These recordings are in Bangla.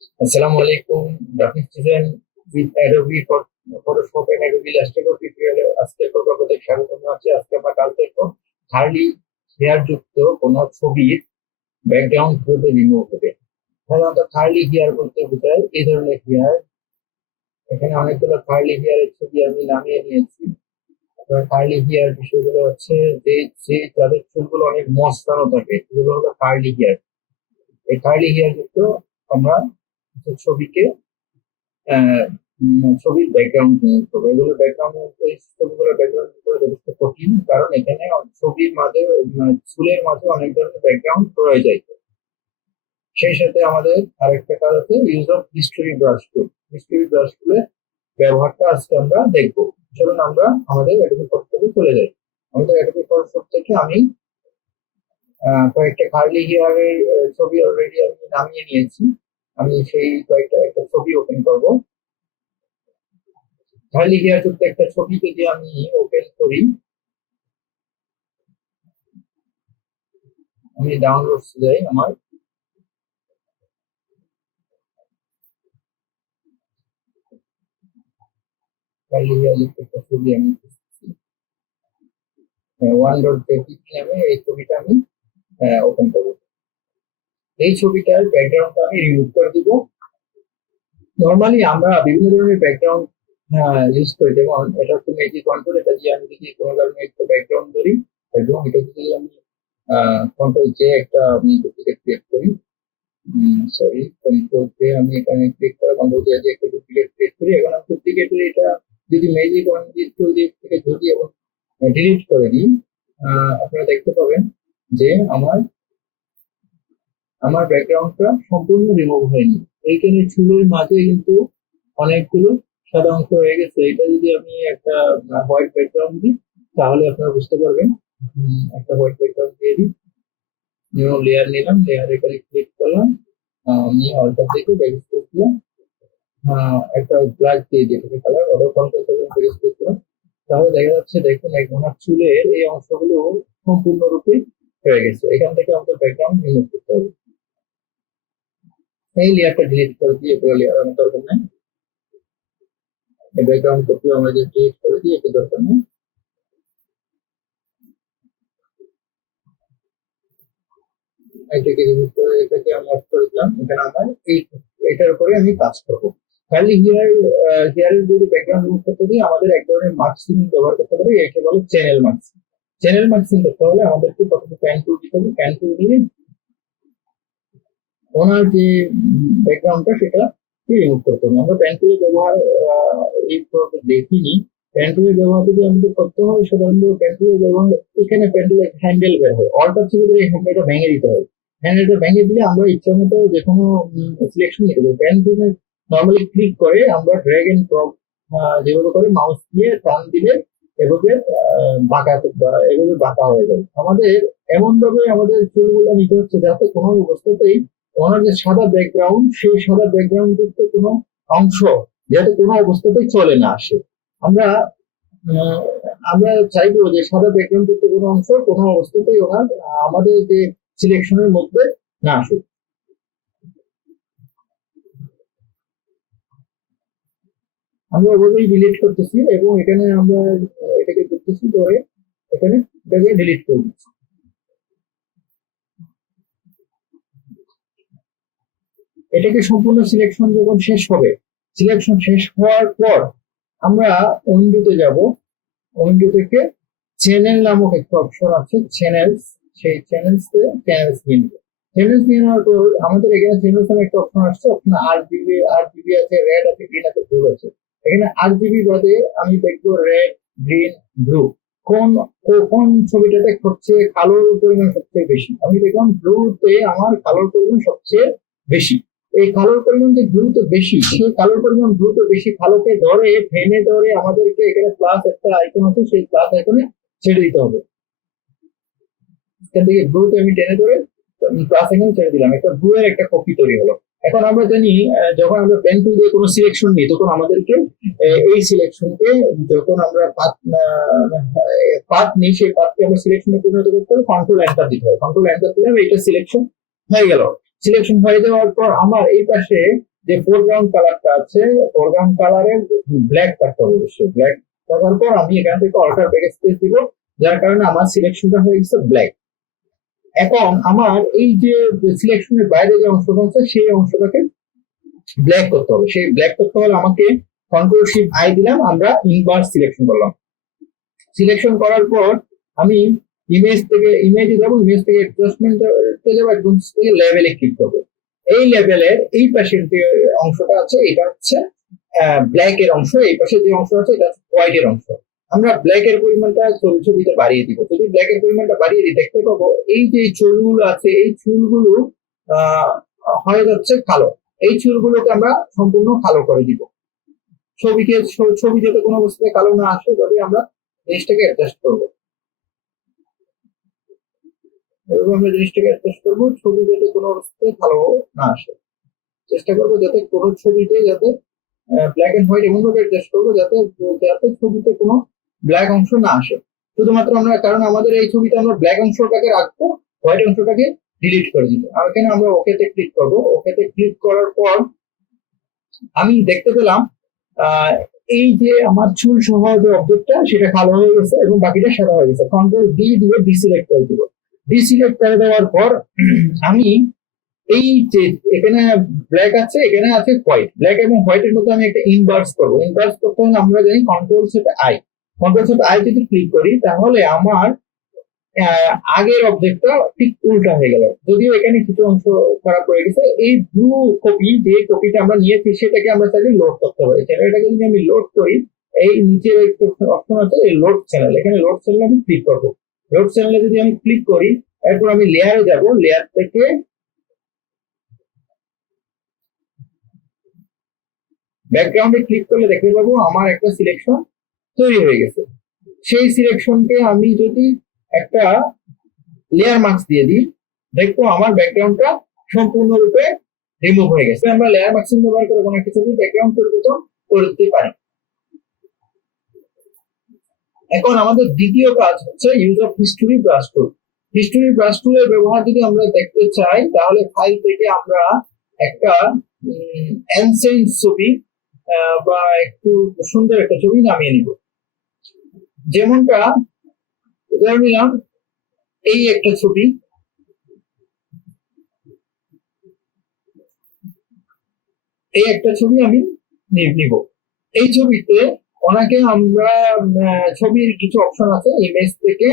Assalamu alaikum, graphic design with Adobe Photoshop and Adobe Illustrator tutorial আজকে আপনাদের স্বাগত জানাচ্ছি। আজকে আমরা কাজ দেখব কার্লি হেয়ার যুক্ত কোন ছবির ব্যাকগ্রাউন্ড কিভাবে রিমুভ হবে। সাধারণত কার্লি হেয়ার বলতে বোঝায় এই ধরনের হেয়ার। এখানে অনেকগুলো কার্লি হেয়ারের ছবি আমি নামিয়ে নিয়েছি। কার্লি হেয়ার বিষয়গুলো হচ্ছে যে যাদের চুলগুলো অনেক মসৃণ থাকে সেগুলো হলো কার্লি হেয়ার। এই কার্লি হেয়ার যুক্ত আমরা ছবিকে ছবির ব্যাকগ্রাউন্ড করবো। এগুলো ব্যাকগ্রাউন্ড এই ছবিগুলো ব্যাকগ্রাউন্ড করা যথেষ্ট কঠিন, কারণ এখানে ছবির মাঝে চুলের মাঝে অনেক ধরনের ব্যাকগ্রাউন্ড রয়ে যায়। সেই সাথে আমাদের আরেকটা কাজ আছে, use of history brush tool. History brush টুলের ব্যবহারটা আজকে আমরা দেখবো। চলুন আমরা আমাদের অ্যাডোবি ফটোশপে চলে যাই। আমাদের অ্যাডোবি ফটোশপ থেকে আমি কয়েকটা কার্লি হেয়ারের ছবি অলরেডি আমি নামিয়ে নিয়েছি। আমি সেই একটা ছবি ওপেন করব। কার্লি হেয়ার যুক্ত একটা ছবি যদি আমি ওপেন করি, আমি ডাউনলোডস যাই। আমার কার্লি হেয়ার যুক্ত একটা ছবি আমি one.jpg নামে এই ছবিটা আমি ওপেন করব। এই ছবিটার ব্যাকগ্রাউন্ডটা আমি রিমুভ করে দিব। নর্মালি আমরা বিভিন্ন ধরনের ব্যাকগ্রাউন্ড ইউজ করি, যেমন এটা হচ্ছে ম্যাজিক কন্ট্রোল। এটা দিয়ে আমি যদি কোনো কারণে একটা ব্যাকগ্রাউন্ড ধরি এবং এটা যদি আমি কন্ট্রোল জে একটা আমি ডুপ্লিকেট ক্রিয়েট করি, সরি কন্ট্রোল জে আমি এখানে ক্লিক করে কন্ট্রোল জে দিয়ে একটা ডুপ্লিকেট ক্রিয়েট করি। এখন আমি ডুপ্লিকেট এটা যদি ম্যাজিক থেকে যদি এবং ডিলিট করে দিই, আপনারা দেখতে পাবেন যে আমার আমার ব্যাকগ্রাউন্ডটা সম্পূর্ণ রিমুভ হয়নি। এইখানে চুলের মাঝে কিন্তু অনেকগুলো সাদা অংশ হয়ে গেছে। এটা যদি আমি একটা হোয়াইট ব্যাকগ্রাউন্ড দিই তাহলে আপনারা বুঝতে পারবেন। একটা হোয়াইট ব্যাকগ্রাউন্ড দিয়ে দিই, নিউ লেয়ার নিলাম, লেয়ার এখানে ক্লিক করলাম, আমি অল্টার থেকে ব্যাকস্পেস দিলাম, একটা ব্ল্যাক দিয়ে দিই, এটাকে কালার অর্ডার কন্ট্রোল করে ব্যাকস্পেস দিলাম। তাহলে দেখা যাচ্ছে, দেখুন আমার চুলের এই অংশগুলো সম্পূর্ণরূপে হয়ে গেছে। এখান থেকে আমাদের ব্যাকগ্রাউন্ড রিমুভ করতে হবে। এই লেয়ারটা ডিলিট করে দিয়ে এগুলো লেয়ার আমার দরকার নেই। এই ব্যাকগ্রাউন্ড কপি আমরা যে ডিলিট করে দিই, এটা দরকার নেই। এটাকে রিমুভ করে এটাকে আমি অফ করে দিলাম। এখানে আমার এটার উপরে আমি কাজ করবো। খালি হেয়ারের যদি ব্যাকগ্রাউন্ড রিমুভ করতে দিই, আমাদের এক ধরনের মার্কসিং ব্যবহার করতে পারি, একে বলে চ্যানেল মার্কসিং। চ্যানেল মার্কসিং করতে হলে আমাদেরকে প্রথমে প্যান টুল দিতে হবে। প্যান টুল দিয়ে ওনার যে ব্যাকগ্রাউন্ডটা সেটা রিমুভ করতে হবে। আমরা প্যান টুলের ব্যবহার এই দেখিনি। প্যান টুলের ব্যবহার যদি আমাদের করতে হয়, সাধারণত প্যান টুলের ব্যবহার এখানে প্যান টুলের হ্যান্ডেল বের হয়, অল্টার থেকে এই হ্যান্ডেলটা ভেঙে দিতে হয়। হ্যান্ডেলটা ভেঙে দিলে আমরা ইচ্ছা মতো যে কোনো সিলেকশন নিতে পারি। প্যান টুলে নর্মালি ক্লিক করে আমরা ড্র্যাগ এন্ড ড্রপ যেভাবে করে মাউস দিয়ে টান দিলে এভাবে এভাবে বাঁকা হয়ে যায়। আমাদের এমন ভাবে আমাদের চুলগুলো নিতে হচ্ছে যাতে কোনো অবস্থাতেই ওনার যে সাদা ব্যাকগ্রাউন্ড, সেই সাদা ব্যাকগ্রাউন্ড যুক্ত কোনো অংশ যাতে কোনো অবস্থাতেই চলে না আসে। আমরা আমরা চাইবো যে সাদা ব্যাকগ্রাউন্ড যুক্ত কোনো অংশ কোনো অবস্থাতেই ওনার আমাদের যে সিলেকশনের মধ্যে না আসুক। আমরা ওভাবেই ডিলিট করতেছি এবং এখানে আমরা এটাকে দেখতেছি পরে এখানে এটাকে ডিলিট করে দিচ্ছি। এটাকে সম্পূর্ণ সিলেকশন যখন শেষ হবে, সিলেকশন শেষ হওয়ার পর আমরা উইন্ডোতে যাব। উইন্ডো থেকে চ্যানেল নামক একটা অপশন আছে, চ্যানেলস। সেই চ্যানেলস নিয়ে নেব। চ্যানেলস নিয়ে নেওয়ার পর আমাদের এখানে চ্যানেলস নামে একটা অপশন আসছে। অপশন আরজিবি আছে, রেড আছে, গ্রিন আছে, ব্লু আছে। এখানে আরজিবি বাদে আমি দেখবো রেড, গ্রিন, ব্লু। কোন কোন ছবিটাতে সবচেয়ে কালোর পরিমাণ সবচেয়ে বেশি। আমি দেখলাম ব্লুতে আমার কালোর পরিমাণ সবচেয়ে বেশি। এই কালোর পরিমাণ যে দ্রুত বেশি, সেই কালোর পরিমাণ দ্রুত বেশি কালোকে ধরে টেনে ধরে আমাদেরকে এখানে প্লাস একটা আইকন আছে, সেই প্লাস আইকনে ছেড়ে দিতে হবে। এখান থেকে ব্লুতে আমি টেনে ধরে প্লাস আইকন ছেড়ে দিলাম, একটা ব্লু এর একটা কপি তৈরি হলো। এখন আমরা জানি যখন আমরা পেন টুল দিয়ে কোনো সিলেকশন নিই তখন আমাদেরকে এই সিলেকশনকে যখন আমরা পাথ নিই, সেই পাথকে আমরা সিলেকশনে পরিণত করতে হলে কন্ট্রোল এন্টার দিতে হয়। কন্ট্রোল এন্টার দিলাম, এটা সিলেকশন হয়ে গেল। সিলেকশন হয়ে যাওয়ার পর আমার এই পাশে যে ফোরগ্রাউন্ড কালারটা আছে, ফোরগ্রাউন্ড কালারের ব্ল্যাক কাটতে হবে। অবশ্যই ব্ল্যাক কাটার পর আমি এখান থেকে অল্টার ব্যাক স্পেস দিব, যার কারণে আমার সিলেকশনটা হয়ে গেছে ব্ল্যাক। এখন আমার এই যে সিলেকশনের বাইরে যে অংশটা আছে সেই অংশটাকে ব্ল্যাক করতে হবে। সেই ব্ল্যাক করতে হলে আমাকে কন্ট্রোল শিফট আই দিলাম, আমরা ইনভার্স সিলেকশন করলাম। সিলেকশন করার পর আমি ইমেজ থেকে ইমেজে যাবো, ইমেজ থেকে অ্যাডজাস্টমেন্টে যাবো, অ্যাডজাস্টমেন্ট থেকে লেভেলে ক্লিক করবো। এই লেভেলের এই পাশের যে অংশটা আছে এটা হচ্ছে ব্ল্যাক এর অংশ, এই পাশে যে অংশ আছে এটা হচ্ছে হোয়াইট এর অংশ। আমরা ব্ল্যাক এর পরিমাণটা ছবিতে বাড়িয়ে দিব। যদি ব্ল্যাক এর পরিমাণটা বাড়িয়ে দিই দেখতে পাবো এই যে চুলগুলো আছে এই চুলগুলো আহ হয়ে যাচ্ছে কালো। এই চুলগুলোকে আমরা সম্পূর্ণ কালো করে দিব। ছবি যাতে কোনো অবস্থায় কালো না আসে তবে আমরা জিনিসটাকে অ্যাডজাস্ট করবো। এভাবে আমরা জিনিসটাকে অ্যাডজাস্ট করবো, ছবি যাতে কোনো অবস্থায় কালো না আসে। চেষ্টা করবো যাতে কোনো ছবিতে যাতে ব্ল্যাক এন্ড হোয়াইট এমন ভাবে অ্যাডজাস্ট করবো যাতে যাতে ছবিতে কোনো ব্ল্যাক অংশ না আসে। শুধুমাত্র আমরা, কারণ আমাদের এই ছবিতে আমরা ব্ল্যাক অংশটাকে রাখবো, হোয়াইট অংশটাকে ডিলিট করে দিব। আর এখানে আমরা ওকেতে ক্লিক করবো। ওকেতে ক্লিক করার পর আমি দেখতে পেলাম এই যে আমার চুল সহ যে অবজেক্টটা সেটা কালো হয়ে গেছে এবং বাকিটা সাদা হয়ে গেছে। কন্ট্রোল ডি দিয়ে ডিসিলেক্ট করে দিব। ডিসিলেক্ট করে দেওয়ার পর আমি এই যে এখানে ব্ল্যাক আছে, এখানে আছে হোয়াইট, ব্ল্যাক এবং হোয়াইটের মধ্যে আমি একটা ইনভার্স করবো। ইনভার্স করতে হলে আমরা জানি control shift I. Control shift I যদি ক্লিক করি তাহলে আমার আগের অবজেক্টটা ঠিক উল্টা হয়ে গেল, যদিও এখানে কিছু অংশ খারাপ হয়ে গেছে। এই ব্লু কপি যে কপিটা আমরা নিয়েছি সেটাকে আমরা চাইলে লোড করতে পারি। চ্যানেলটাকে যদি আমি লোড করি, এই নিচে একটু অপশন আছে এই লোড চ্যানেল, এখানে লোড চ্যানেলে আমি ক্লিক করবো। লোড চ্যানেলে যদি আমি ক্লিক করি এরপর আমি লেয়ারে যাব, লেয়ার থেকে ব্যাকগ্রাউন্ডে ক্লিক করলে দেখতে পাবো আমার একটা সিলেকশন তৈরি হয়ে গেছে। সেই সিলেকশনকে আমি যদি একটা লেয়ার মার্কস দিয়ে দিই দেখবো আমার ব্যাকগ্রাউন্ডটা সম্পূর্ণরূপে রিমুভ হয়ে গেছে। আমরা লেয়ার মার্কস ব্যবহার করে কোনো একটা ছবি ব্যাকগ্রাউন্ড পরিবর্তন করে দিতে পারি। এখন আমাদের দ্বিতীয় কাজ হচ্ছে use of history brush tool. History brush টুলের ব্যবহার যদি আমরা দেখতে চাই তাহলে ফাইল থেকে আমরা একটা অ্যানসেন্ট ছবি বা একটু সুন্দর একটা ছবি নামিয়ে নিব। যেমনটা উদাহরণ নিলাম এই একটা ছবি, এই একটা ছবি আমি নিব। এই ছবিতে ওনাকে আমরা ছবির কিছু অপশন আছে, ইমেজ থেকে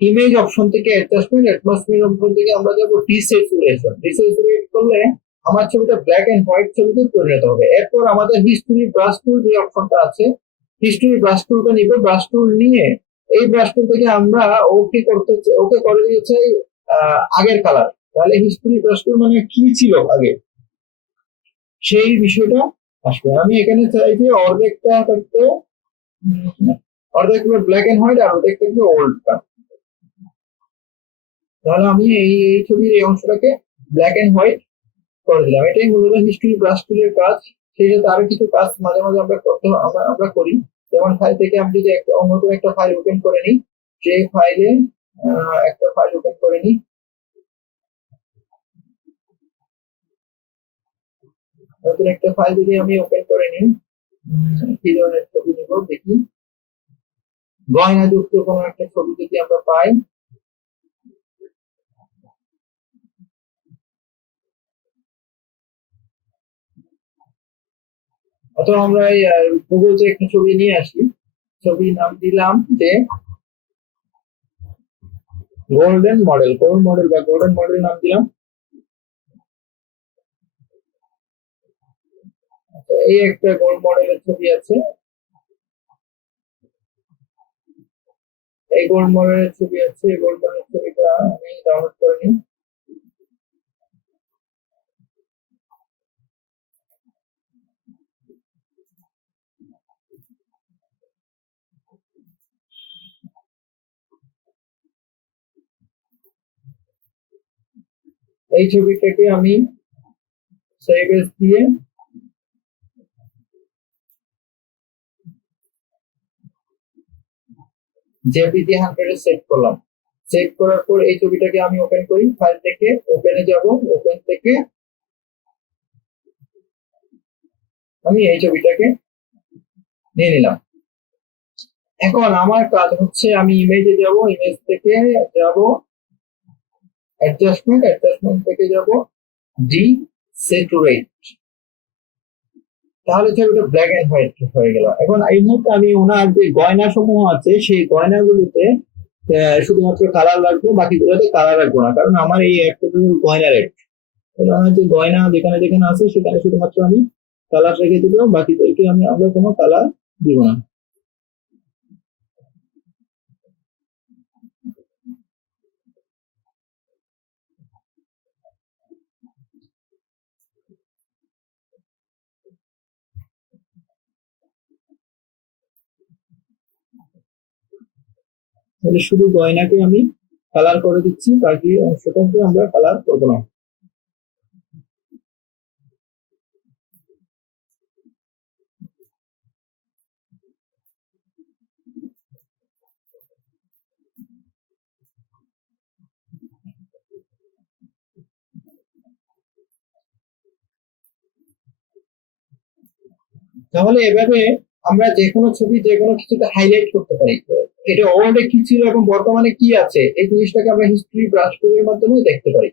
ইমেজ অপশন থেকে অ্যাডজাস্টমেন্ট, অ্যাটমসফিয়ার অপশন থেকে আমরা যাবো ডিস্যাচুরেশন। ডিস্যাচুরেট করলে আমার ছবিটা ব্ল্যাক এন্ড হোয়াইট ছবিতে পরিণত হবে। এরপর আমাদের হিস্টোরি ব্রাশ টুল যে অপশনটা আছে, হিস্টোরি ব্রাশ টুলটা নিব। ব্রাশ টুল নিয়ে এই ব্রাশ টুল থেকে আমরা ওকে করে দিয়েছে আগের কালার। তাহলে হিস্টোরি ব্রাশ টুল মানে কি ছিল আগে সেই বিষয়টা আসবে। আমি এখানে চাই যে অর্ধেকটা থাকতে অর্ধেক ব্ল্যাক এন্ড হোয়াইট আর অর্ধেক থাকবে ওল্ডটা। তাহলে আমি এই ছবির এই অংশটাকে ব্ল্যাক এন্ড হোয়াইট করে দিলাম। এটাই মূলত হিস্টোরি ব্রাশ টুলের কাজ। সেই সাথে আরো কিছু কাজ মাঝে মাঝে আমরা করি। যেমন ফাইল থেকে আমি যদি একটা নতুন একটা ফাইল ওপেন করে নিই, সেই ফাইলে একটা ফাইল ওপেন করে নিই, নতুন একটা ফাইল যদি আমি ওপেন করে নিই, কি ধরনের ছবি নিব দেখি। গয়নাযুক্ত কোনো একটা ছবি যদি আমরা পাই, অথবা আমরা গুগল থেকে একটা ছবি নিয়ে আসি। ছবির নাম দিলাম যে গোল্ডেন মডেল, গোল্ড মডেল বা গোল্ডেন মডেল নাম দিলাম। এই একটা গোল্ড মডেলের ছবি আছে, এই গোল্ড মডেলের ছবি আছে। এই গোল্ড মডেলের ছবিটা আমি ডাউনলোড করে নিই। এই ছবিটাকে আমি সেভ এস দিয়ে জেপিজি 100 এ সেভ করলাম। সেভ করার পর এই ছবিটাকে আমি ওপেন করি, ফাইল থেকে ওপেনে যাব, ওপেন থেকে আমি এই ছবিটাকে নিয়ে নিলাম। এখন আমার কাজ হচ্ছে আমি ইমেজে যাব, ইমেজ থেকে যাব অ্যাডজাস্টমেন্ট, অ্যাডজাস্টমেন্ট থেকে যাব ডি স্যাচুরেট, তাহলে ছবিটা ব্ল্যাক এন্ড হোয়াইট হয়ে গেল। এখন এই মুহূর্তে আমি ওনার যে গয়না সমূহ আছে সেই গয়নাগুলোতে শুধুমাত্র কালার রাখবো, বাকিগুলোতে কালার রাখবো না, কারণ আমার এই একটা গয়না রেট, আমার যে গয়না যেখানে যেখানে আছে সেখানে শুধুমাত্র আমি কালার রেখে দিব, বাকিদেরকে আমরা কোনো কালার দিব না। তাহলে শুধু গয়নাকে আমি কালার করে দিচ্ছি, বাকি অংশটাকে আমরা কালার করবো না। তাহলে এভাবে আমরা যে কোনো ছবি যে কোনো কিছুতে হাইলাইট করতে পারি, এটা ওল্ডে কি ছিল এবং বর্তমানে কি আছে এই জিনিসটাকে আমরা হিস্ট্রি ব্রাশ টুলের মাধ্যমে দেখতে পারি।